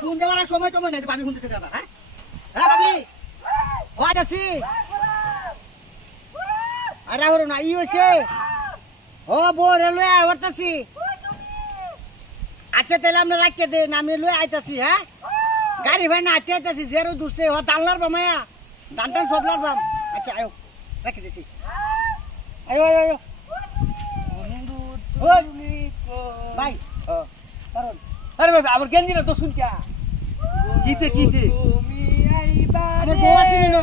Phone দেওয়ার সময় টময় নাই ভাবি শুনতেছে দাদা হ্যাঁ হ্যাঁ ভাবি ওই আছি আরে হরো না ই হইছে ও বউ রেলওয়ে আইতাছি আচ্ছা তাহলে আমরা রাখতে দেন আমি লয়ে আইতাছি হ্যাঁ গাড়ি ভাই না আটকে আইতাছি জেরো দুসে ও দানলার বামায়া দানটান সবলার বাম আচ্ছা আয়ো রাখি দিছি আয়ো আয়ো আয়ো তুমি ভাই কারণ আরে ভাই আমার গেঞ্জি না তো শুন কে কিছে কিছে তুমি আইবা আমার বউ আছে না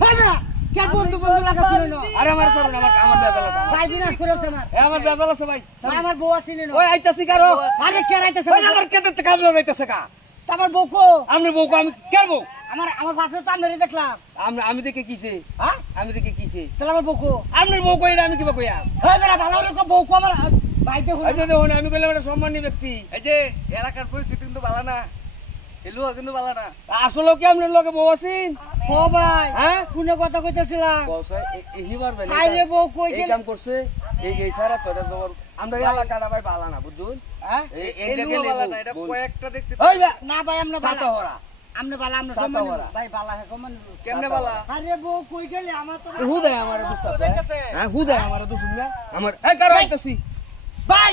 ভাই না কে বন্ধু বন্ধু লাগা শুনে না আরে আমার সরুন আমার বেজাল আছে ভাই বিনাশ করেছে আমার আমার বেজাল আছে ভাই ভাই আমার বউ আছে না ওই আইতাছি কারো আরে কে আইতাছে ওই আমার কেতে কাম লাগাইতাছে কা আমার বউ কো আপনি বউকে আমি কেন আমার পাশে তো আমি দেখলাম আমি দেখে কিছে হ্যাঁ আমি দেখে কিছে তাহলে আমার বউ কো আপনার বউ কইরা আমি কিবা কইয়া হ্যাঁ বেটা ভালো করে বউ কো আমার বাইতে হলো আচ্ছা দেখুন আমি কইলাম একটা সম্মানী ব্যক্তি এই যে এলাকার পরিস্থিতি কিন্তু ভালো না এলু কিন্তু ভালো না আসলে কি আপনার লগে বউ আছেন ও ভাই হ্যাঁ কোনে কথা কইতাছিলাম হিবার ভাই আইরে বউ কই এই গেল কাম করছে এই সারা তোরা জবর আমরা এলাকাটা ভাই ভালো না বুঝুন হ্যাঁ এই এলু ভালো না এটা কয়েকটা দেখছি ওই না ভাই আমরা সাতা ভালো হরা আমনে ভালো আমরা সাতা সম্মান ওরা। ভাই ভালো হে সম্মান কেমনে ভালো আরে বউ কই গেলে আমার তো হুদায় আমার দোস্ত দেখতেছে হ্যাঁ হুদায় আমার দোস্ত না আমার এই কারো আইতাছি ভাই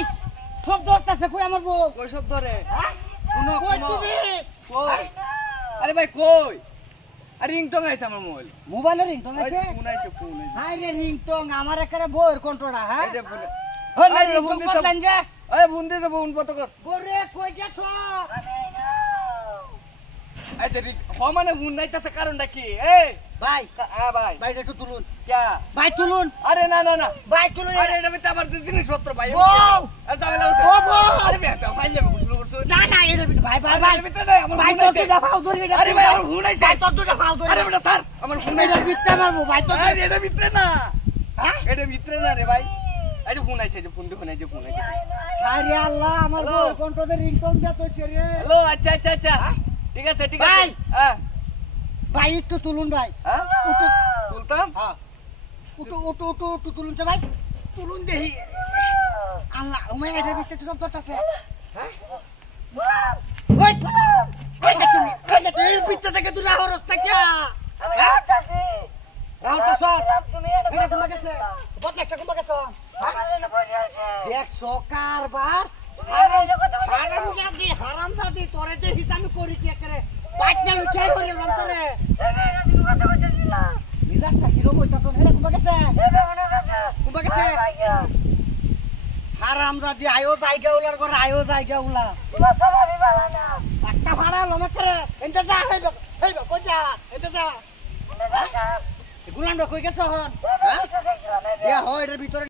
সব দরতাছে কই আমার বউ কই সব ধরে হ্যাঁ শুনো কই তুমি কই আরে ভাই কই আরে রিংটং আইছে আমার মোবাইল মোবাইলে রিং তো আছে ফোন আইছে হাই রে রিং তো আমার একারে বউর কন্ট্রোলটা হ্যাঁ এই যে ফোন হই আরে রিং ফোন তো দিছে বদলান যে এই ফোন দিছে ফোন কত কর ওরে কই গেছো এই যে মানে ফোন নাইতাছে কারণটা কি এই ভাই হ্যাঁ ভাই ভাই একটু তুলুন কে ভাই তুলুন আরে না না না ভাই তুলুন আরে এটা ভিতরে আমার জিনিসপত্র ভাই বউ! আরে ঝামেলা হচ্ছে ও বউ! আরে বেটা ভাই যাবে শুরু করছো না না এর ভিতরে ভাই ভাই আরে ভাই এর ভিতরে নাই, আমার ভাই ফোন তোর আইছে। দুটা ফাও ধরে এটা আরে ভাই আমার ফোন আইছে ভাই তোর দুটা ফাও ধরে আরে বেটা স্যার আমার ফোন এর আইছে ভিতরে মারবো ভাই তোর আরে এটা ভিতরে না হ্যাঁ এটা ভিতরে না রে ভাই এই যে ফোন আইছে যে ফোন দেখুন এই যে ফোন আইছে আরে আল্লাহ আমার হ্যালো। বউর কন্ট্রোলে রিং টং যা তো রে হ্যালো আচ্ছা আচ্ছা আচ্ছা ঠিক আছে ঠিক আছে ভাই! হ্যাঁ ভাই একটু তুলুন ভাই হ্যাঁ উঠু বলতাম হ্যাঁ উঠু উঠু উঠু উঠু তুলুন তো ভাই তুলুন দেহি আল্লাহ ওমে এর ভিতরে সব দরতাছে হ্যাঁ ওই ওই গেছে নি ওই গেছে এর ভিতরে থেকে তুই রাহরস থেকে আমি আসছি রাহরস সব তুমি এটা তোমার কাছে বদমাশটা কোন কাছে আমার এনে বসে আছে দেখছো কারবার হারামজাদি তোরে যে হিসাবে করি কি করে পাটনা লুচাই করে রং করে এবে এনে তুমি কথা বলতেছিল মিজাজটা হিরো কইতাছ হেলে কোন কাছে এবে মনে কাছে কোন কাছে ভাইয়া হারামজাদি আয়ো জায়গা উলার করে আয়ো জায়গা উলা তোমার স্বভাবই ভালো না একটা ভাড়া লমে করে এনতে যা হইব কই যা এনতে যা গুলান্ড কই গেছ হন হ্যাঁ দেখলাম ইয়া হয় এর ভিতরে